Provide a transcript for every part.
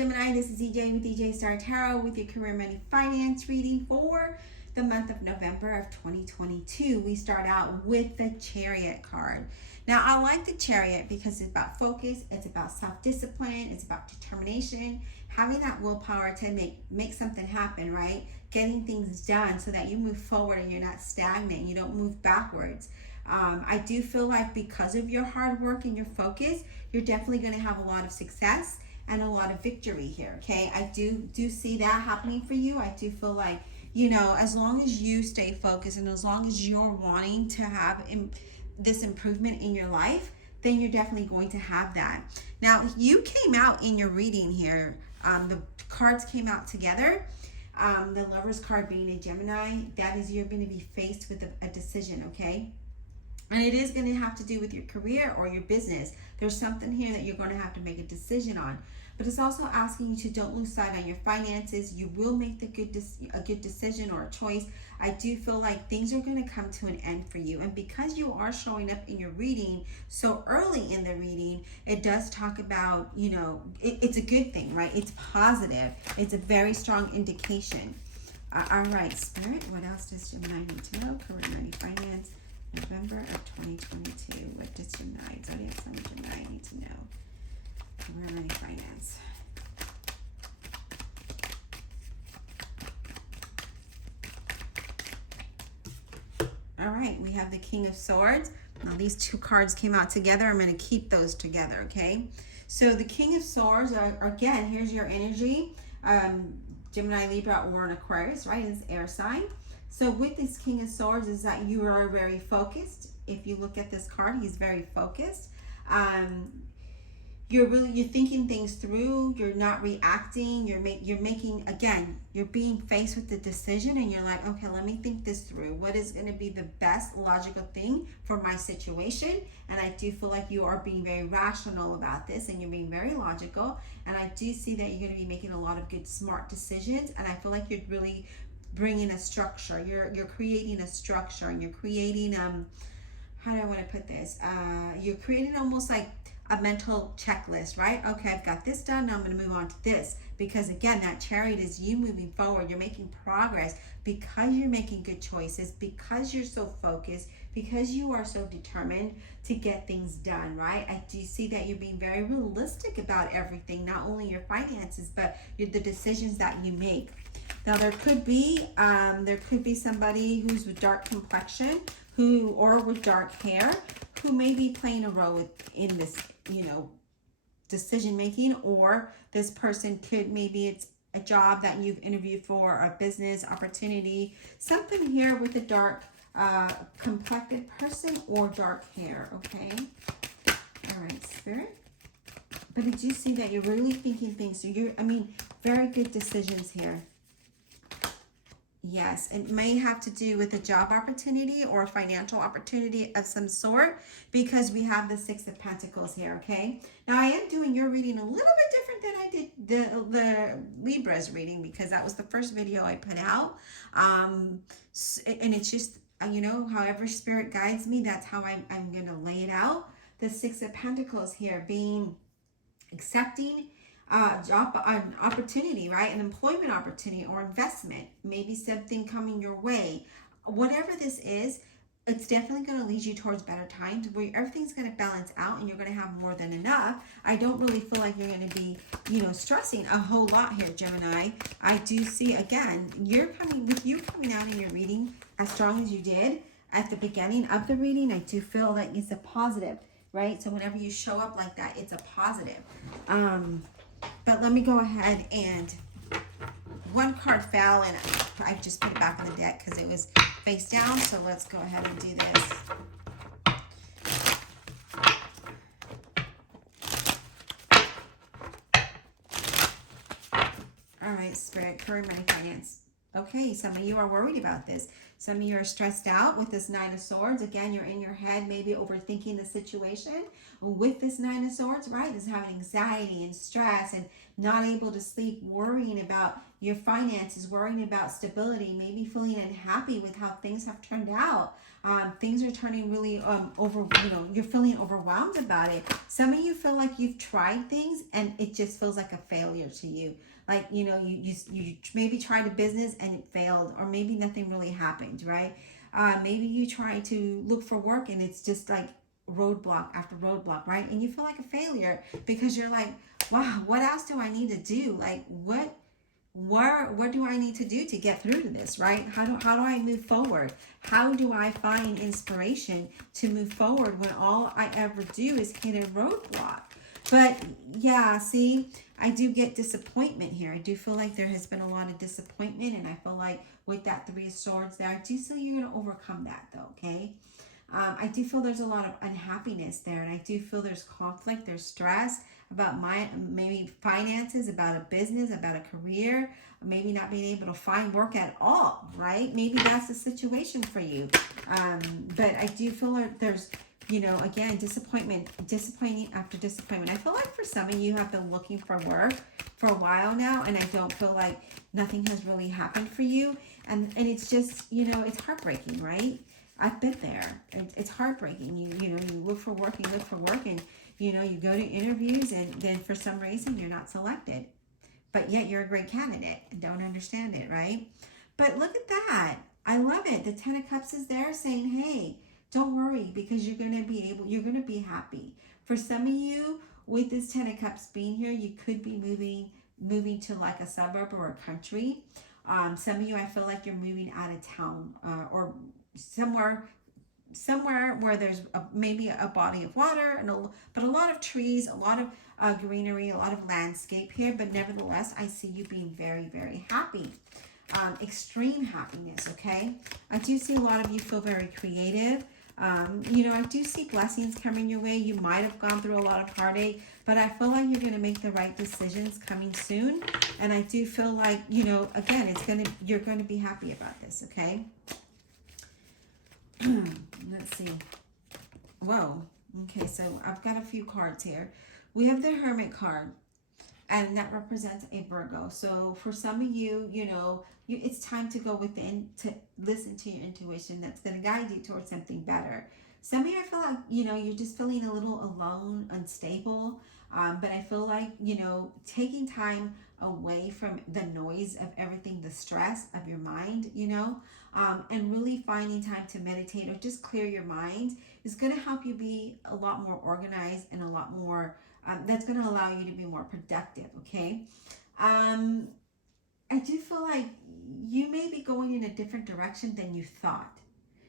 Gemini, this is EJ with EJ Star Tarot with your career, money, finance reading for the month of November of 2022. We start out with the Chariot card. Now, I like the Chariot because it's about focus, it's about self-discipline, it's about determination, having that willpower to make something happen, right? Getting things done so that you move forward and you're not stagnant, you don't move backwards. I do feel like because of your hard work and your focus, you're definitely going to have a lot of success and a lot of victory here, okay? I do see that happening for you. I do feel like, you know, as long as you stay focused and as long as you're wanting to have this improvement in your life, then you're definitely going to have that. Now, you came out in your reading here. The cards came out together. The Lover's card being a Gemini, that is, you're going to be faced with a decision, okay? And it is going to have to do with your career or your business. There's something here that you're going to have to make a decision on. But it's also asking you to don't lose sight on your finances. You will make a good decision or a choice. I do feel like things are going to come to an end for you. And because you are showing up in your reading so early in the reading, it does talk about, you know, it's a good thing, right? It's positive. It's a very strong indication. All right, Spirit, what else does Gemini need to know? Career, money, finance. November of 2022. What does Gemini, Zodiac Sun Gemini need to know? Career, money, finance. All right, we have the King of Swords. Now these two cards came out together. I'm going to keep those together, okay? So the King of Swords, again, here's your energy. Gemini, Libra, or an Aquarius, right? It's air sign. So with this King of Swords is that you are very focused. If you look at this card, he's very focused. You're thinking things through. You're not reacting. You're making, again, you're being faced with the decision and you're like, okay, let me think this through. What is going to be the best logical thing for my situation? And I do feel like you are being very rational about this and you're being very logical. And I do see that you're going to be making a lot of good, smart decisions. And I feel like you're really bringing a structure. You're creating a structure and you're creating how do I want to put this? You're creating almost like a mental checklist, right? Okay, I've got this done. Now I'm going to move on to this, because again, that Chariot is you moving forward. You're making progress because you're making good choices, because you're so focused, because you are so determined to get things done, right? I do see that you're being very realistic about everything, not only your finances, but the decisions that you make. Now there could be somebody who's with dark complexion or with dark hair who may be playing a role in this, you know, decision making, or this person could, maybe it's a job that you've interviewed for, a business opportunity, something here with a dark complected person or dark hair, okay? All right, Spirit. But did you see that you're really thinking things? So very good decisions here. Yes, it may have to do with a job opportunity or a financial opportunity of some sort, because we have the Six of Pentacles here, okay? Now, I am doing your reading a little bit different than I did the Libra's reading, because that was the first video I put out. And it's just, you know, however Spirit guides me, that's how I'm going to lay it out. The Six of Pentacles here being accepting an opportunity, right? An employment opportunity or investment, maybe something coming your way. Whatever this is, it's definitely going to lead you towards better times where everything's going to balance out and you're going to have more than enough. I don't really feel like you're going to be, you know, stressing a whole lot here, Gemini. I do see, again, you coming out in your reading as strong as you did at the beginning of the reading. I do feel that it's a positive, right? So whenever you show up like that, it's a positive. But let me go ahead, and one card fell and I just put it back on the deck because it was face down. So let's go ahead and do this. All right, Spirit, career, money, finance. Okay, some of you are worried about this. Some of you are stressed out with this Nine of Swords. Again, you're in your head, maybe overthinking the situation. With this Nine of Swords, right, is having anxiety and stress and not able to sleep, worrying about your finances, worrying about stability, maybe feeling unhappy with how things have turned out. Things are turning really you're feeling overwhelmed about it. Some of you feel like you've tried things and it just feels like a failure to you. Like, you maybe tried a business and it failed, or maybe nothing really happened, right? Maybe you try to look for work and it's just like roadblock after roadblock, right? And you feel like a failure because you're like, wow, what else do I need to do? Like, what do I need to do to get through to this, right? How do I move forward? How do I find inspiration to move forward when all I ever do is hit a roadblock? But yeah, see, I do get disappointment here. I do feel like there has been a lot of disappointment, and I feel like with that Three of Swords there, I do feel you're going to overcome that though, okay? I do feel there's a lot of unhappiness there, and I do feel there's conflict, there's stress about maybe finances, about a business, about a career, maybe not being able to find work at all, right? Maybe that's the situation for you. But I do feel like there's, again, disappointing after disappointment. I feel like for some of you have been looking for work for a while now, and I don't feel like nothing has really happened for you. And it's just, it's heartbreaking, right? I've been there. It's heartbreaking. You look for work, and you go to interviews, and then for some reason you're not selected. But yet you're a great candidate and don't understand it, right? But look at that. I love it. The Ten of Cups is there saying, hey, don't worry, because you're going to be happy. For some of you, with this Ten of Cups being here, you could be moving to like a suburb or a country. Some of you, I feel like you're moving out of town or somewhere where there's maybe a body of water, but a lot of trees, a lot of greenery, a lot of landscape here. But nevertheless, I see you being very, very happy. Extreme happiness, okay? I do see a lot of you feel very creative. I do see blessings coming your way. You might have gone through a lot of heartache, but I feel like you're going to make the right decisions coming soon. And I do feel like, again, you're going to be happy about this, okay? Let's see. Whoa. Okay, so I've got a few cards here. We have the Hermit card, and that represents a Virgo. So for some of you, it's time to go within to listen to your intuition. That's going to guide you towards something better. Some of you, I feel like, you're just feeling a little alone, unstable. But I feel like, taking time away from the noise of everything, the stress of your mind, and really finding time to meditate or just clear your mind is going to help you be a lot more organized and a lot more, that's going to allow you to be more productive, okay? I do feel like you may be going in a different direction than you thought.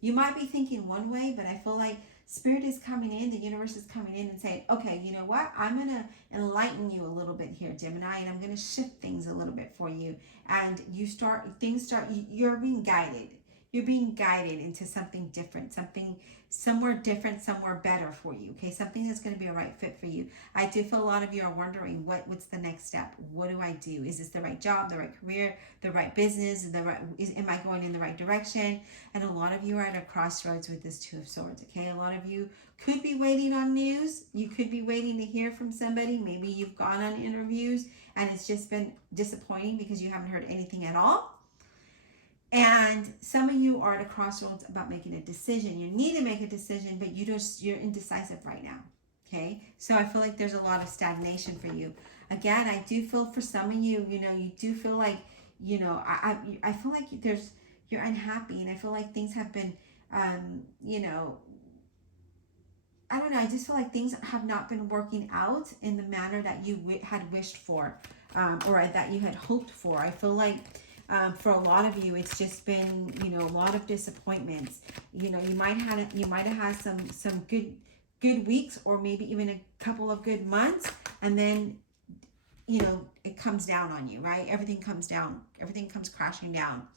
You might be thinking one way, but I feel like Spirit is coming in, the universe is coming in and saying, okay, you know what? I'm going to enlighten you a little bit here, Gemini, and I'm going to shift things a little bit for you. And you're being guided. You're being guided into something different, somewhere different, somewhere better for you, okay? Something that's going to be a right fit for you. I do feel a lot of you are wondering, what's the next step? What do I do? Is this the right job, the right career, the right business? Am I going in the right direction? And a lot of you are at a crossroads with this Two of Swords, okay? A lot of you could be waiting on news. You could be waiting to hear from somebody. Maybe you've gone on interviews and it's just been disappointing because you haven't heard anything at all. And some of you are at a crossroads about making a decision. You need to make a decision, but you're indecisive right now. Okay? So I feel like there's a lot of stagnation for you. Again, I do feel for some of you, you do feel like, I feel like you're unhappy, and I feel like things have been, I don't know, I just feel like things have not been working out in the manner that you had wished for, or that you had hoped for. I feel like for a lot of you, it's just been, a lot of disappointments. You might have had some good weeks, or maybe even a couple of good months, and then, it comes down on you, right? Everything comes down. Everything comes crashing down.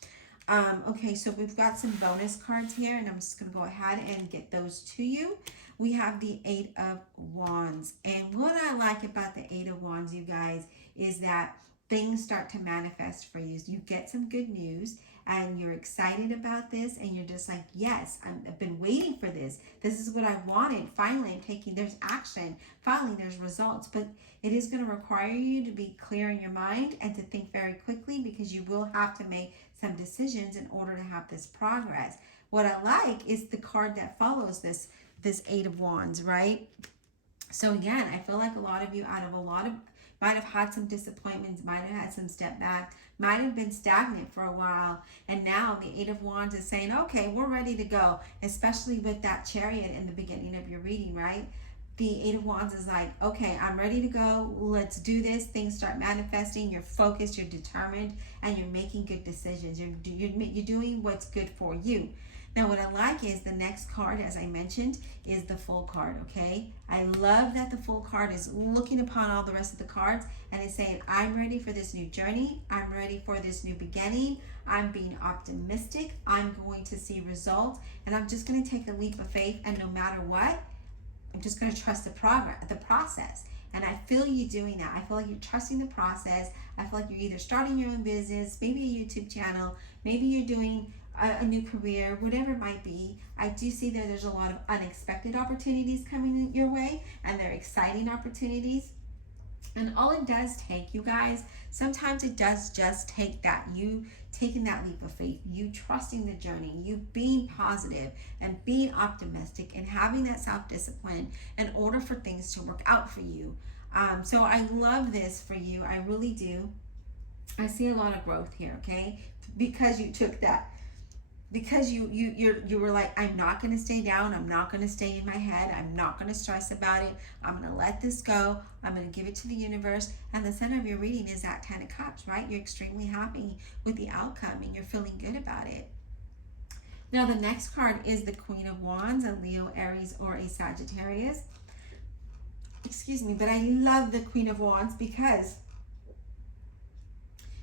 Okay, so we've got some bonus cards here, and I'm just going to go ahead and get those to you. We have the Eight of Wands, and what I like about the Eight of Wands, you guys, is that things start to manifest for you. You get some good news and you're excited about this, and you're just like, yes, I've been waiting for this. This is what I wanted. Finally, there's action. Finally, there's results. But it is going to require you to be clear in your mind and to think very quickly, because you will have to make some decisions in order to have this progress. what I like is the card that follows this Eight of Wands, right? So again, I feel like a lot of you might have had some disappointments, might have had some step back, might have been stagnant for a while. And now the Eight of Wands is saying, okay, we're ready to go, especially with that Chariot in the beginning of your reading, right? The Eight of Wands is like, okay, I'm ready to go. Let's do this. Things start manifesting. You're focused, you're determined, and you're making good decisions. You're doing what's good for you. Now, what I like is the next card, as I mentioned, is the Fool card, okay? I love that the Fool card is looking upon all the rest of the cards and it's saying, I'm ready for this new journey. I'm ready for this new beginning. I'm being optimistic. I'm going to see results, and I'm just going to take a leap of faith, and no matter what, I'm just going to trust the process. And I feel you doing that. I feel like you're trusting the process. I feel like you're either starting your own business, maybe a YouTube channel, maybe you're doing a new career, whatever it might be. I do see that there's a lot of unexpected opportunities coming your way, and they're exciting opportunities. And all it does take, you guys, sometimes it does just take that, you taking that leap of faith, you trusting the journey, you being positive and being optimistic and having that self-discipline in order for things to work out for you. So I love this for you. I really do. I see a lot of growth here, okay? Because you took that, because you were like, I'm not going to stay down. I'm not going to stay in my head. I'm not going to stress about it. I'm going to let this go. I'm going to give it to the universe. And the center of your reading is that 10 of Cups, right? You're extremely happy with the outcome and you're feeling good about it. Now, the next card is the Queen of Wands, a Leo, Aries, or a Sagittarius. Excuse me, but I love the Queen of Wands because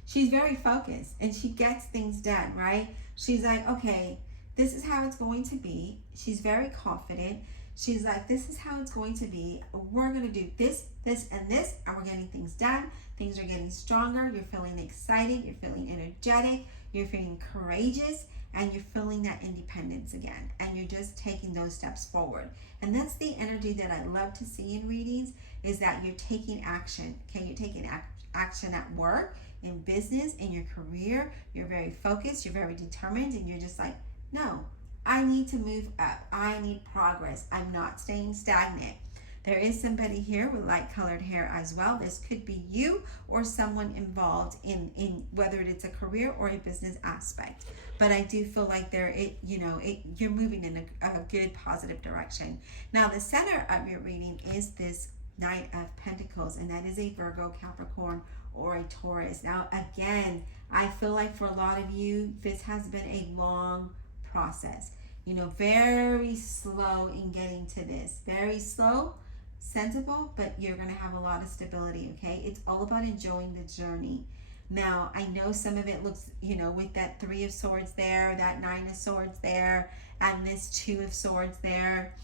she's very focused and she gets things done, right? She's like, okay, this is how it's going to be. She's very confident. She's like, this is how it's going to be. We're going to do this, this, and this, and we're getting things done. Things are getting stronger. You're feeling excited. You're feeling energetic. You're feeling courageous, and you're feeling that independence again. And you're just taking those steps forward. And that's the energy that I love to see in readings, is that you're taking action. Okay, you're taking action at work, in business, in your career. You're very focused, you're very determined, and you're just like, no, I need to move up. I need progress. I'm not staying stagnant. There is somebody here with light colored hair as well. This could be you or someone involved in whether it's a career or a business aspect. But I do feel like you're moving in a good, positive direction. Now, the center of your reading is this Knight of Pentacles, and that is a Virgo, Capricorn, or a Taurus. Now, again, I feel like for a lot of you, this has been a long process. Very slow in getting to this. Very slow, sensible, but you're going to have a lot of stability, okay? It's all about enjoying the journey. Now, I know some of it looks, with that 3 of Swords there, that 9 of Swords there, and this 2 of Swords there,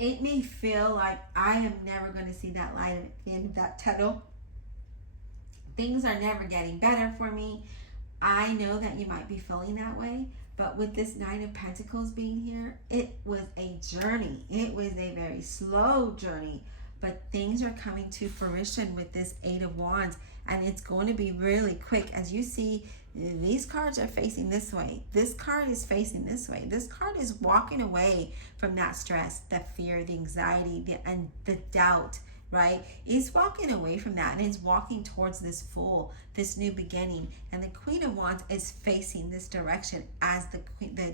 it may feel like I am never going to see that light at the end of that tunnel. Things are never getting better for me. I know that you might be feeling that way, but with this 9 of Pentacles being here, it was a journey. It was a very slow journey, but things are coming to fruition with this 8 of Wands, and it's going to be really quick. As you see, these cards are facing this way. This card is facing this way. This card is walking away from that stress, the fear, the anxiety, and the doubt, right? It's walking away from that, and it's walking towards this Fool, this new beginning. And the Queen of Wands is facing this direction as the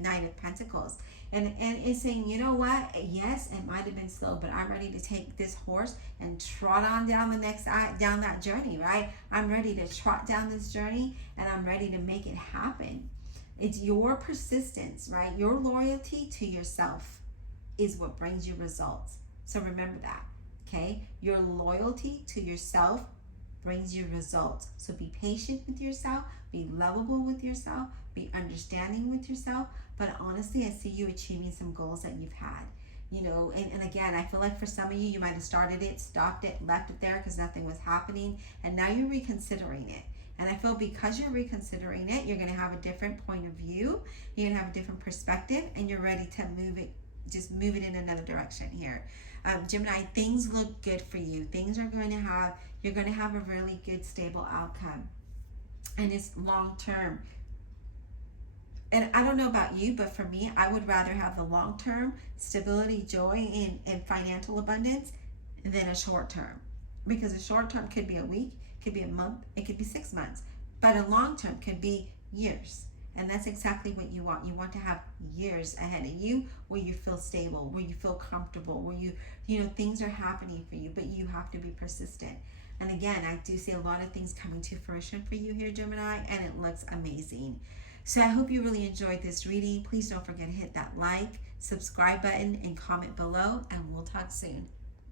Knight of Pentacles. And it's saying, you know what? Yes, it might have been slow, but I'm ready to take this horse and trot on down down that journey, right? I'm ready to trot down this journey, and I'm ready to make it happen. It's your persistence, right? Your loyalty to yourself is what brings you results. So remember that, okay? Your loyalty to yourself brings you results. So be patient with yourself, be lovable with yourself, be understanding with yourself. But honestly, I see you achieving some goals that you've had. And again, I feel like for some of you, you might have started it, stopped it, left it there because nothing was happening, and now you're reconsidering it. And I feel because you're reconsidering it, you're going to have a different point of view, you're going to have a different perspective, and you're ready to move it in another direction here. Gemini, things look good for you. You're going to have a really good, stable outcome. And it's long term. And I don't know about you, but for me, I would rather have the long-term stability, joy, and financial abundance than a short-term. Because a short-term could be a week, could be a month, it could be 6 months. But a long-term could be years. And that's exactly what you want. You want to have years ahead of you where you feel stable, where you feel comfortable, where things are happening for you, but you have to be persistent. And again, I do see a lot of things coming to fruition for you here, Gemini, and it looks amazing. So I hope you really enjoyed this reading. Please don't forget to hit that like, subscribe button, and comment below, and we'll talk soon.